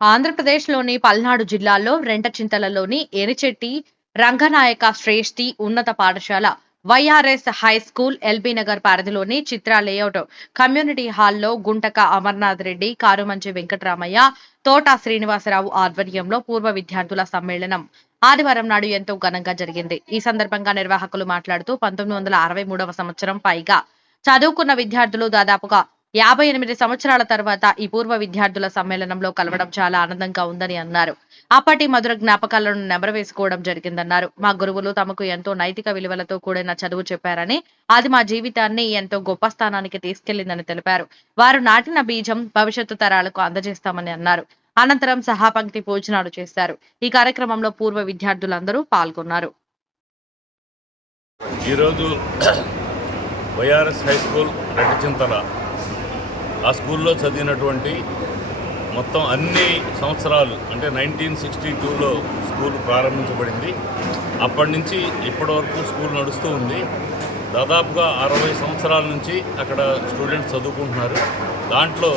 ఆంధ్రప్రదేశ్లోని పల్నాడు జిల్లాలో రెంటచింతలలోని ఎరిచెట్టి రంగనాయక శ్రేష్ఠి ఉన్నత పాఠశాల YRS high school LB Nagar పరిధిలోని చిత్ర లేఅవుట్ కమ్యూనిటీ హాల్లో గుంటక అమర్నాథ్ రెడ్డి కారుమంచి వెంకటరామయ్య తోట శ్రీనివాసరావు ఆధ్వర్యంలో పూర్వ విద్యార్థుల సమ్మేళనం. ఆదివారం నాడు ఎంతో ఘనంగా జరిగింది. ఈ సందర్భంగా నిర్వాహకులు మాట్లాడుతూ పంతొమ్మిది వందల అరవై మూడవ సంవత్సరం పైగా చదువుకున్న విద్యార్థులు దాదాపుగా యాభై ఎనిమిది సంవత్సరాల తర్వాత ఈ పూర్వ విద్యార్థుల సమ్మేళనంలో కలవడం చాలా ఆనందంగా ఉందని అన్నారు. అప్పటి మధుర జ్ఞాపకాలను నెమరవేసుకోవడం జరిగిందన్నారు. మా గురువులు తమకు ఎంతో నైతిక విలువలతో కూడిన చదువు చెప్పారని అది మా జీవితాన్ని ఎంతో గొప్ప స్థానానికి తీసుకెళ్ళిందని తెలిపారు. వారు నాటిన బీజం భవిష్యత్తు తరాలకు అందజేస్తామని అన్నారు. అనంతరం సహాపంక్తి భోజనాలు చేశారు. ఈ కార్యక్రమంలో పూర్వ విద్యార్థులందరూ పాల్గొన్నారు. ఈరోజు వైఆర్ఎస్ హై స్కూల్ రెడ్డిచింతల ఆ స్కూల్లో చదివినటువంటి మొత్తం అన్ని సంవత్సరాలు అంటే నైన్టీన్ సిక్స్టీ టూలో స్కూల్ ప్రారంభించబడింది. అప్పటి నుంచి ఇప్పటి వరకు స్కూల్ నడుస్తూ ఉంది. దాదాపుగా అరవై సంవత్సరాల నుంచి అక్కడ స్టూడెంట్స్ చదువుకుంటున్నారు. దాంట్లో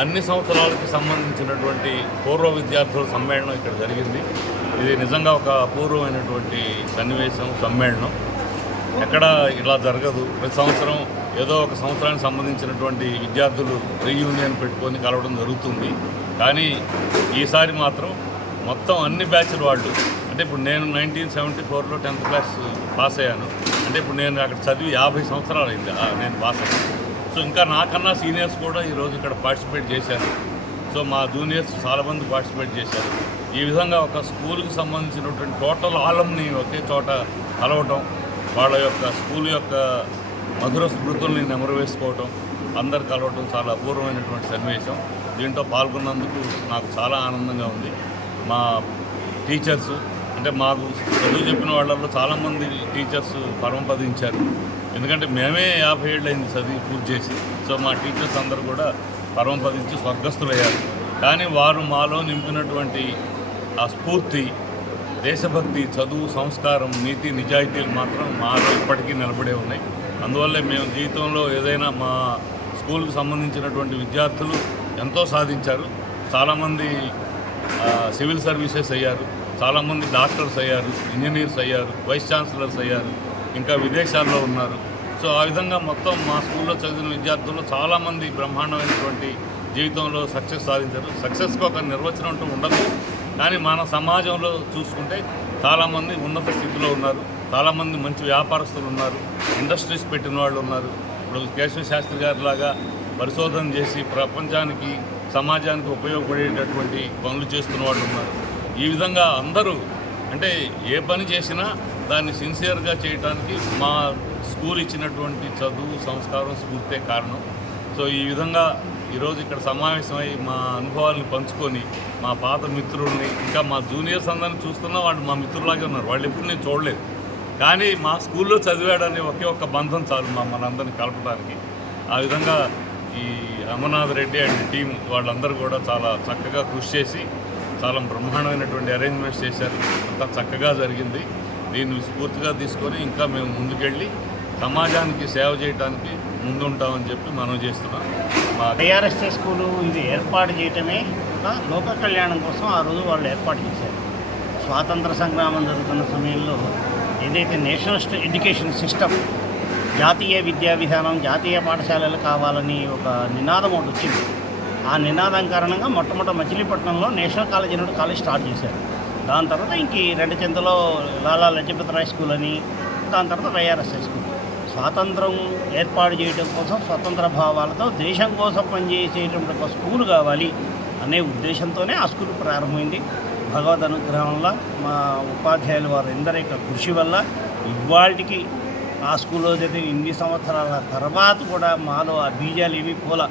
అన్ని సంవత్సరాలకు సంబంధించినటువంటి పూర్వ విద్యార్థుల సమ్మేళనం ఇక్కడ జరిగింది. ఇది నిజంగా ఒక అపూర్వమైనటువంటి సన్నివేశం సమ్మేళనం. ఎక్కడ ఇలా జరగదు. ప్రతి సంవత్సరం ఏదో ఒక సంవత్సరానికి సంబంధించినటువంటి విద్యార్థులు రీయూనియన్ పెట్టుకొని కలవడం జరుగుతుంది. కానీ ఈసారి మాత్రం మొత్తం అన్ని బ్యాచ్లు వాళ్ళు అంటే ఇప్పుడు నేను నైన్టీన్ సెవెంటీ ఫోర్లో టెన్త్ క్లాస్ పాస్ అయ్యాను. అంటే ఇప్పుడు నేను అక్కడ చదివి యాభై సంవత్సరాలు అయింది నేను పాస్ అయ్యాను. సో ఇంకా నాకన్నా సీనియర్స్ కూడా ఈరోజు ఇక్కడ పార్టిసిపేట్ చేశారు. సో మా జూనియర్స్ చాలామంది పార్టిసిపేట్ చేశారు. ఈ విధంగా ఒక స్కూల్కి సంబంధించినటువంటి టోటల్ ఆలంని ఒకే చోట కలవటం వాళ్ళ యొక్క స్కూల్ యొక్క మధుర స్మృతుల్ని నెమరు వేసుకోవటం అందరు కలవటం చాలా అపూర్వమైనటువంటి సన్నివేశం. దీంట్లో పాల్గొన్నందుకు నాకు చాలా ఆనందంగా ఉంది. మా టీచర్స్ అంటే మాకు చదువు చెప్పిన వాళ్ళల్లో చాలామంది టీచర్స్ పరమపదించారు ఎందుకంటే మేమే యాభై ఏళ్ళైంది అయింది చదివి పూర్తి చేసి సో మా టీచర్స్ అందరూ కూడా పరమపదించి స్వర్గస్థులయ్యారు. కానీ వారు మాలో నింపినటువంటి ఆ స్ఫూర్తి దేశభక్తి చదువు సంస్కారం నీతి నిజాయితీలు మాత్రం మాలో ఇప్పటికీ నిలబడే ఉన్నాయి. అందువల్లే మేము జీవితంలో ఏదైనా మా స్కూల్కి సంబంధించినటువంటి విద్యార్థులు ఎంతో సాధించారు. చాలామంది సివిల్ సర్వీసెస్ అయ్యారు. చాలామంది డాక్టర్స్ అయ్యారు ఇంజనీర్స్ అయ్యారు వైస్ ఛాన్సలర్స్ అయ్యారు ఇంకా విదేశాల్లో ఉన్నారు. సో ఆ విధంగా మొత్తం మా స్కూల్లో చదివిన విద్యార్థులు చాలామంది బ్రహ్మాండమైనటువంటి జీవితంలో సక్సెస్ సాధించారు. సక్సెస్కి ఒక నిర్వచనం అంటూ ఉండదు. కానీ మన సమాజంలో చూసుకుంటే చాలామంది ఉన్నత స్థితిలో ఉన్నారు. చాలామంది మంచి వ్యాపారస్తులు ఉన్నారు ఇండస్ట్రీస్ పెట్టిన వాళ్ళు ఉన్నారు. ఇప్పుడు కేశవ శాస్త్రి గారి లాగా పరిశోధన చేసి ప్రపంచానికి సమాజానికి ఉపయోగపడేటటువంటి పనులు చేస్తున్న వాళ్ళు ఉన్నారు. ఈ విధంగా అందరూ అంటే ఏ పని చేసినా దాన్ని సిన్సియర్గా చేయడానికి మా స్కూల్ ఇచ్చినటువంటి చదువు సంస్కారం స్ఫూర్తే కారణం. సో ఈ విధంగా ఈరోజు ఇక్కడ సమావేశమై మా అనుభవాలను పంచుకొని మా పాత మిత్రుల్ని ఇంకా మా జూనియర్స్ అందరిని చూస్తున్నా వాళ్ళు మా మిత్రులాగే ఉన్నారు. వాళ్ళు ఎప్పుడు నేను చూడలేదు. కానీ మా స్కూల్లో చదివాడనే ఒకే ఒక్క బంధం చాలు మా మనందరిని కలపడానికి. ఆ విధంగా ఈ అమర్నాథ్ రెడ్డి అండ్ టీం వాళ్ళందరూ కూడా చాలా చక్కగా కృషి చేసి చాలా బ్రహ్మాండమైనటువంటి అరేంజ్మెంట్స్ చేశారు. అంతా చక్కగా జరిగింది. దీన్ని స్ఫూర్తిగా తీసుకొని ఇంకా మేము ముందుకెళ్ళి సమాజానికి సేవ చేయడానికి ముందుంటామని చెప్పి మనం చేస్తున్నాం. మా ఐఆర్ఎస్ఏ స్కూలు ఇది ఏర్పాటు చేయటమే లోక కళ్యాణం కోసం ఆ రోజు వాళ్ళు ఏర్పాటు చేశారు. స్వాతంత్ర సంగ్రామం జరుగుతున్న సమయంలో ఏదైతే నేషనల్ ఎడ్యుకేషన్ సిస్టమ్ జాతీయ విద్యా విధానం జాతీయ పాఠశాలలు కావాలని ఒక నినాదం ఒకటి వచ్చింది. ఆ నినాదం కారణంగా మొట్టమొదటి మచిలీపట్నంలో నేషనల్ కాలేజ్ అనే కాలేజ్ స్టార్ట్ చేశారు. దాని తర్వాత ఇంక రెండు చెంతలో లాలా లజపతి రాయ్ స్కూల్ అని దాని తర్వాత వైఆర్ఎస్ఐ స్కూల్. స్వాతంత్రం ఏర్పాటు చేయడం కోసం స్వతంత్ర భావాలతో దేశం కోసం పనిచేసేటువంటి ఒక స్కూల్ కావాలి అనే ఉద్దేశంతోనే ఆ స్కూల్ ప్రారంభమైంది. భగవద్ అనుగ్రహం వల్ల మా ఉపాధ్యాయులు వారు ఎందరి యొక్క కృషి వల్ల ఇవాళకి ఆ స్కూల్లో చదివిన ఇన్ని సంవత్సరాల తర్వాత కూడా మాలో ఆ బీజాలు ఏమీ పోల.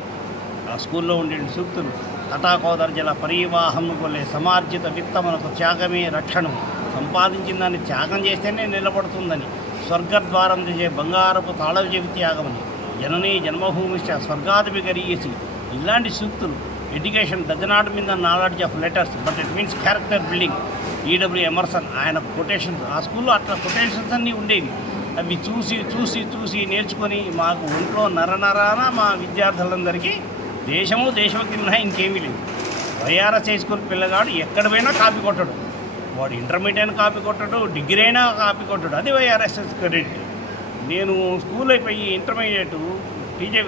ఆ స్కూల్లో ఉండే సూక్తులు తటాకోదర్జల పరివాహం కొలే సమార్జిత విత్తమునకు త్యాగమే రక్షణం. సంపాదించిన దాన్ని త్యాగం చేస్తేనే నిలబడుతుందని స్వర్గద్వారం తెచ్చే బంగారపు తాళవ చెవి త్యాగమని జననీ జన్మభూమిశ్చ స్వర్గాదిపి గరీయసి ఇలాంటి సూక్తులు education does not mean the knowledge of letters but it means character building. E W Emerson ఆయన కొటేషన్స్ ఆ స్కూల్లో అట్లా కొటేషన్స్ అన్నీ ఉండేవి. అవి చూసి చూసి చూసి నేర్చుకొని మాకు ఒంట్లో నరనరాన మా విద్యార్థులందరికీ దేశము దేశభక్తి మినహా ఇంకేమీ లేదు. వైఆర్ఎస్ హై స్కూల్ పిల్లగాడు ఎక్కడ పోయినా కాపీ కొట్టడు. వాడు ఇంటర్మీడియట్ అయినా కాపీ కొట్టడు డిగ్రీ అయినా కాపీ కొట్టడు. అది వైఆర్ఎస్ఎస్ క్రెడిట్ నేను స్కూల్ అయిపోయి ఇంటర్మీడియట్ టీజే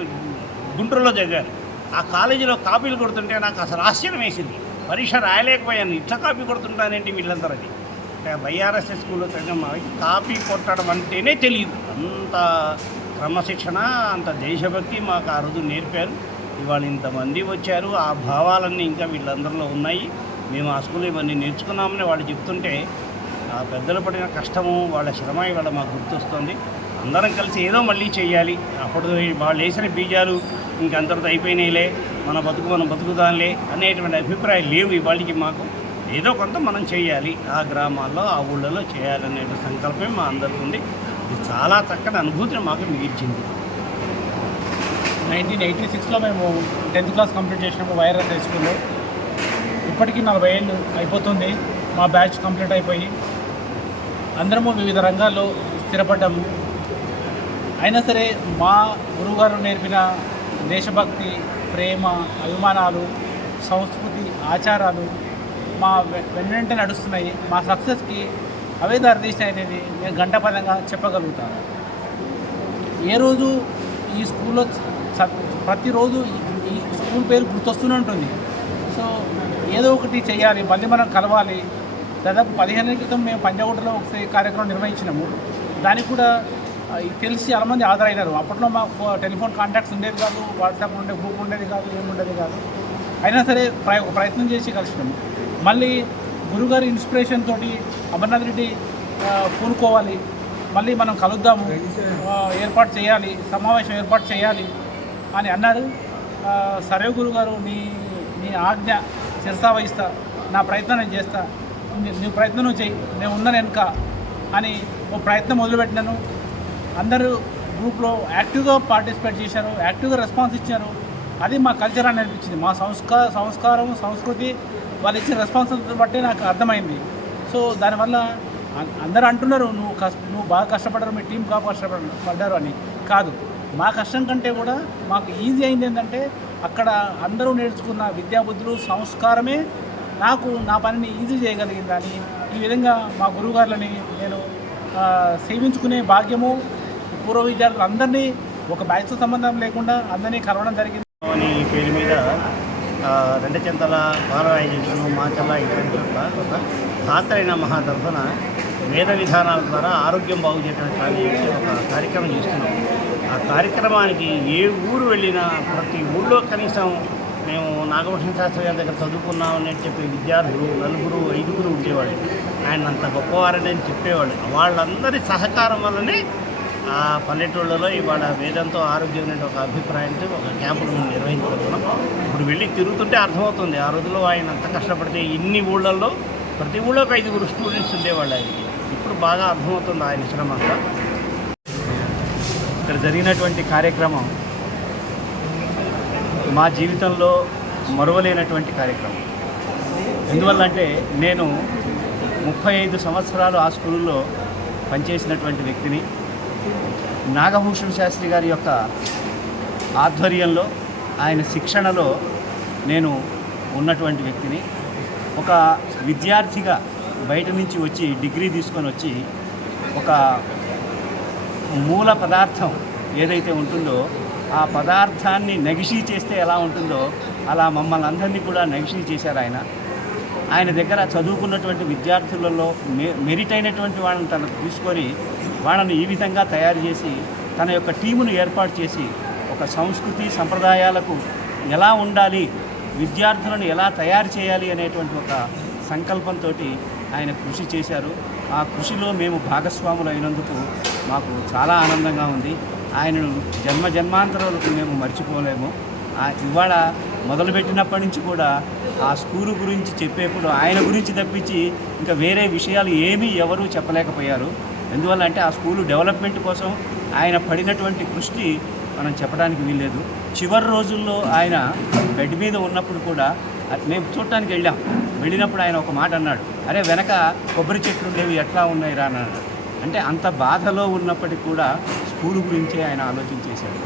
గుంటూరులో చదివాను. ఆ కాలేజీలో కాపీలు కొడుతుంటే నాకు అసలు ఆశ్చర్యం వేసింది. పరీక్ష రాయలేకపోయాను. ఇట్లా కాపీ కొడుతుంటానేంటి వీళ్ళందరూ అది అంటే వైఆర్ఎస్ఎస్ స్కూల్లో చదివిన మాకు కాపీ కొట్టడం అంటేనే తెలియదు అంత క్రమశిక్షణ అంత దేశభక్తి మాకు ఆ రోజు నేర్పారు. ఇవాళ ఇంతమంది వచ్చారు. ఆ భావాలన్నీ ఇంకా వీళ్ళందరిలో ఉన్నాయి. మేము ఆ స్కూల్లో ఇవన్నీ నేర్చుకున్నామని వాళ్ళు చెప్తుంటే ఆ పెద్దలు పడిన కష్టము వాళ్ళ శ్రమ ఇవాళ మాకు గుర్తొస్తుంది. అందరం కలిసి ఏదో మళ్ళీ చేయాలి. అప్పుడు వాళ్ళు వేసిన బీజాలు ఇంకంతటితో అయిపోయినాయిలే. మన బతుకు మనం బతుకుదాంలే అనేటువంటి అభిప్రాయం లేవు ఇవాళకి మాకు. ఏదో కొంత మనం చేయాలి. ఆ గ్రామాల్లో ఆ ఊళ్ళలో చేయాలనే సంకల్పం మా అందరికీ ఉంది. ఇది చాలా చక్కని అనుభూతిని మాకు మిగిల్చింది. నైన్టీన్ ఎయిటీ సిక్స్లో మేము టెన్త్ క్లాస్ కంప్లీట్ చేసినాము వైరస్ హై స్కూల్లో. ఇప్పటికీ నలభై ఏళ్ళు అయిపోతుంది. మా బ్యాచ్ కంప్లీట్ అయిపోయి. అందరము వివిధ రంగాల్లో స్థిరపడ్డాము. అయినా సరే మా గురువుగారు నేర్పిన దేశభక్తి ప్రేమ అభిమానాలు సంస్కృతి ఆచారాలు మా వెన్నంటే నడుస్తున్నాయి. మా సక్సెస్కి అవే దారితీసినాయి అనేది నేను గంటపదంగా చెప్పగలుగుతాను. ఏ రోజు ఈ స్కూల్లో ప్రతిరోజు ఈ- స్కూల్ పేరు గుర్తొస్తూనే ఉంటుంది. సో ఏదో ఒకటి చేయాలి మళ్ళీ మనం కలవాలి. దాదాపు పదిహేను క్రితం మేము పంజాగుట్టలో ఒకసారి కార్యక్రమం నిర్వహించినాము. దానికి కూడా తెలిసి చాలామంది హాజరైనారు. అప్పట్లో మా టెలిఫోన్ కాంటాక్ట్స్ ఉండేది కాదు వాట్సాప్ ఉండే గ్రూప్ ఉండేది కాదు ఏమి ఉండేది కాదు. అయినా సరే ప్రయత్నం చేసి కలిసినాము మళ్ళీ గురుగారి ఇన్స్పిరేషన్ తోటి అమర్నాథ్ రెడ్డి ఆ, పూనుకోవాలి మళ్ళీ మనం కలుద్దాము. ఏర్పాటు చేయాలి. సమావేశం ఏర్పాటు చేయాలి అని అన్నారు. సరే గురుగారు నీ నీ ఆజ్ఞ శిరసా వహిస్తా. నా ప్రయత్నం నేను చేస్తా. నీ- నీ ప్రయత్నం నువ్వు చెయ్యి. నేను ఉన్నాను వెనుక అని ఓ ప్రయత్నం మొదలుపెట్టినాను. అందరూ గ్రూప్లో యాక్టివ్గా పార్టిసిపేట్ చేశారు యాక్టివ్గా రెస్పాన్స్ ఇచ్చారు. అది మా కల్చర్ అని అనిపించింది. మా సంస్కార సంస్కారం సంస్కృతి వాళ్ళు ఇచ్చిన రెస్పాన్సిబిలిటీ బట్టి నాకు అర్థమైంది. సో దానివల్ల అందరూ అంటున్నారు నువ్వు కష్ట నువ్వు బాగా కష్టపడ్డారు మీ టీం బాగా కష్టపడ్డారు పడ్డారు అని. కాదు. మా కష్టం కంటే కూడా మాకు ఈజీ అయింది ఏంటంటే అక్కడ అందరూ నేర్చుకున్న విద్యాబుద్ధులు సంస్కారమే నాకు నా పనిని ఈజీ చేయగలిగిందని. ఈ విధంగా మా గురువుగారులని నేను సేవించుకునే భాగ్యము పూర్వ విద్యార్థులు అందరినీ ఒక బ్యాచ్తో సంబంధం లేకుండా అందరినీ కలవడం జరిగింది. అని పేరు మీద రెండు చెంతల పాలరాయజంక్షను మాచల్ల ఇటువంటి చోట్ల ఒక మహా తరఫున వేద విధానాల ద్వారా ఆరోగ్యం బాగు చేయడానికి ఒక కార్యక్రమం చేస్తున్నాం. ఆ కార్యక్రమానికి ఏ ఊరు వెళ్ళినా ప్రతి ఊళ్ళో కనీసం మేము నాగభూషణ శాస్త్రి గారి దగ్గర చదువుకున్నామని చెప్పే విద్యార్థులు నలుగురు ఐదుగురు ఉండేవాళ్ళు. ఆయన అంత గొప్పవారని చెప్పేవాళ్ళు. వాళ్ళందరి సహకారం వల్లనే ఆ పల్లెటూళ్ళలో ఇవాళ వేదంతో ఆరోగ్యం అనే ఒక అభిప్రాయంతో ఒక క్యాంపును మేము ఇప్పుడు వెళ్ళి తిరుగుతుంటే అర్థమవుతుంది. ఆ రోజుల్లో ఆయన అంత కష్టపడితే ఇన్ని ఊళ్ళల్లో ప్రతి ఊళ్ళో ఒక ఐదుగురు స్టూడెంట్స్ ఉండేవాళ్ళు ఆయనకి ఇప్పుడు బాగా అర్థమవుతుంది ఆయన శ్రమ అంతా. ఇక్కడ జరిగినటువంటి కార్యక్రమం మా జీవితంలో మరువలేనటువంటి కార్యక్రమం. ఎందువల్లంటే నేను ముప్పై ఐదు సంవత్సరాలు ఆ స్కూల్లో పనిచేసినటువంటి వ్యక్తిని. నాగభూషణ్ శాస్త్రి గారి యొక్క ఆధ్వర్యంలో ఆయన శిక్షణలో నేను ఉన్నటువంటి వ్యక్తిని. ఒక విద్యార్థిగా బయట నుంచి వచ్చి డిగ్రీ తీసుకొని వచ్చి ఒక మూల పదార్థం ఏదైతే ఉంటుందో ఆ పదార్థాన్ని నగిషీ చేస్తే ఎలా ఉంటుందో అలా మమ్మల్ని అందరినీ కూడా నగిషీ చేశారు ఆయన. ఆయన దగ్గర చదువుకున్నటువంటి విద్యార్థులలో మె మెరిట్ అయినటువంటి వాళ్ళని తను తీసుకొని వాళ్ళని ఈ విధంగా తయారు చేసి తన యొక్క టీమును ఏర్పాటు చేసి ఒక సంస్కృతి సంప్రదాయాలకు ఎలా ఉండాలి విద్యార్థులను ఎలా తయారు చేయాలి అనేటువంటి ఒక సంకల్పంతో ఆయన కృషి చేశారు. ఆ కృషిలో మేము భాగస్వాములు అయినందుకు మాకు చాలా ఆనందంగా ఉంది. ఆయనను జన్మ జన్మాంతరాలకు మేము మర్చిపోలేము. ఆ ఇవాళ మొదలుపెట్టినప్పటి నుంచి కూడా ఆ స్కూలు గురించి చెప్పేప్పుడు ఆయన గురించి తప్పించి ఇంకా వేరే విషయాలు ఏమీ ఎవరూ చెప్పలేకపోయారు. ఎందువల్ల అంటే ఆ స్కూలు డెవలప్మెంట్ కోసం ఆయన పడినటువంటి కృషి మనం చెప్పడానికి వీల్లేదు. చివరి రోజుల్లో ఆయన బెడ్ మీద ఉన్నప్పుడు కూడా అట్ మేము చూడటానికి వెళ్ళాం. వెళ్ళినప్పుడు ఆయన ఒక మాట అన్నాడు. అరే వెనక కొబ్బరి చెట్లు ఉండేవి ఎట్లా ఉన్నాయి రా అన్నాడు. అంటే అంత బాధలో ఉన్నప్పటికీ కూడా స్కూల్ గురించే ఆయన ఆలోచన చేశాడు.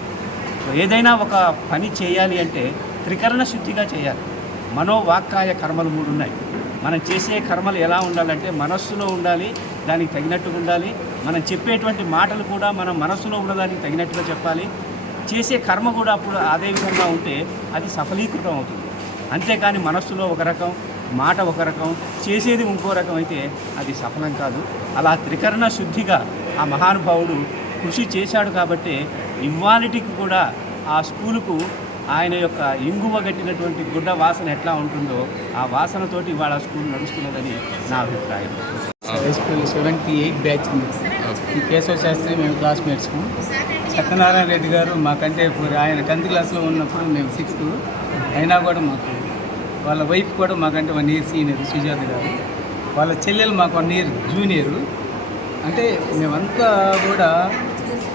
సో ఏదైనా ఒక పని చేయాలి అంటే త్రికరణ శుద్ధిగా చేయాలి. మనోవాక్కాయ కర్మలు మూడు ఉన్నాయి. మనం చేసే కర్మలు ఎలా ఉండాలంటే మనస్సులో ఉండాలి దానికి తగినట్టుగా ఉండాలి. మనం చెప్పేటువంటి మాటలు కూడా మన మనస్సులో ఉన్నదానికి తగినట్టుగా చెప్పాలి. చేసే కర్మ కూడా అప్పుడు అదే విధంగా ఉంటే అది సఫలీకృతం అవుతుంది. అంతేకాని మనస్సులో ఒక రకం మాట ఒక రకం చేసేది ఇంకో రకం అయితే అది సఫలం కాదు. అలా త్రికరణ శుద్ధిగా ఆ మహానుభావుడు కృషి చేశాడు కాబట్టి ఇవాళటికి కూడా ఆ స్కూలుకు ఆయన యొక్క ఇంగువ గట్టినటువంటి గుడ్డ వాసన ఎట్లా ఉంటుందో ఆ వాసనతోటి ఇవాళ స్కూల్ నడుస్తున్నదని నా అభిప్రాయం. స్కూల్ సెవెంటీ ఎయిట్ బ్యాచ్ ఈ కేశవ శాస్త్రి మేము క్లాస్మేట్స్ సత్యనారాయణ రెడ్డి గారు మాకంటే ఇప్పుడు ఆయన టెన్త్ క్లాస్లో ఉన్నప్పుడు మేము సిక్స్త్ అయినా కూడా మాకు వాళ్ళ వైఫ్ కూడా మాకంటే వన్ ఇయర్ సీనియర్ సుజాత గారు. వాళ్ళ చెల్లెలు మాకు వన్ ఇయర్ జూనియర్ అంటే మేమంతా కూడా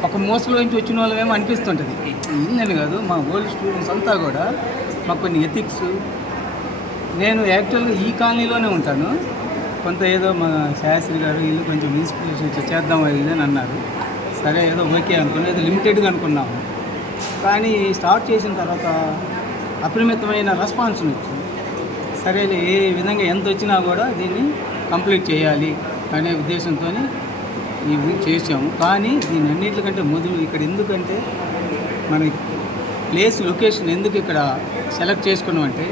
ఒక మోసలోంచి వచ్చిన వాళ్ళమేమో అనిపిస్తుంటుంది. ఏందని కాదు మా ఓల్డ్ స్టూడెంట్స్ అంతా కూడా మాకు కొన్ని ఎథిక్స్ నేను యాక్చువల్గా ఈ కాలనీలోనే ఉంటాను. కొంత ఏదో మా శాస్త్రి గారు వీళ్ళు కొంచెం ఇన్స్పిరేషన్ చేద్దాం అది ఇది అని అన్నారు. సరే ఏదో ఓకే అనుకున్నాం. ఏదో లిమిటెడ్గా అనుకున్నాము. కానీ స్టార్ట్ చేసిన తర్వాత అపరిమితమైన రెస్పాన్స్ వచ్చింది. సరే ఏ విధంగా ఎంత వచ్చినా కూడా దీన్ని కంప్లీట్ చేయాలి అనే ఉద్దేశంతో ఇవి చేసాము కానీ దీని అన్నిటికంటే మొదలు ఇక్కడ ఎందుకంటే మన ప్లేస్ లొకేషన్ ఎందుకు ఇక్కడ సెలెక్ట్ చేసుకున్నాం అంటే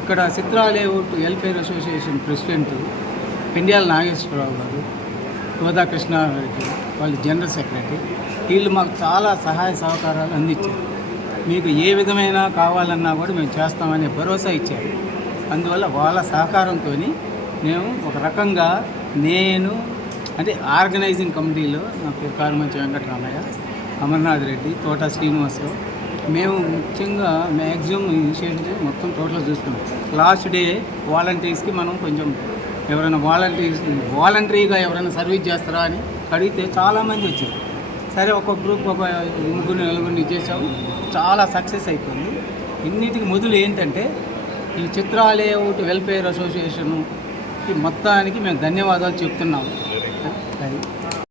ఇక్కడ Chitra layout welfare association president Pindiyala Nageswararao గారు గోదా గారికి వాళ్ళు జనరల్ సెక్రటరీ వీళ్ళు మాకు చాలా సహాయ సహకారాలు అందించారు. మీకు ఏ విధమైన కావాలన్నా కూడా మేము చేస్తామనే భరోసా ఇచ్చారు. అందువల్ల వాళ్ళ సహకారంతో మేము ఒక రకంగా నేను అంటే ఆర్గనైజింగ్ కమిటీలో నాకు కారుమంచి వెంకటరామయ్య అమర్నాథ్ రెడ్డి తోట శ్రీనివాసరావు మేము ముఖ్యంగా మ్యాక్సిమం ఇనిషియేటివ్ మొత్తం టోటల్ చూసుకున్నాం. లాస్ట్ డే వాలంటీర్స్కి మనం కొంచెం ఎవరైనా వాలంటీర్స్ వాలంటరీగా ఎవరైనా సర్వీస్ చేస్తారా అని అడిగితే చాలామంది వచ్చారు. సరే ఒక గ్రూప్ ఒక ముగ్గురు నలుగురిని ఇచ్చేసాము. చాలా సక్సెస్ అయిపోయింది. ఇన్నిటికి మొదలు ఏంటంటే ఈ చిత్రాలేఅవుట్ వెల్ఫేర్ అసోసియేషన్కి మొత్తానికి మేము ధన్యవాదాలు చెప్తున్నాము. అది.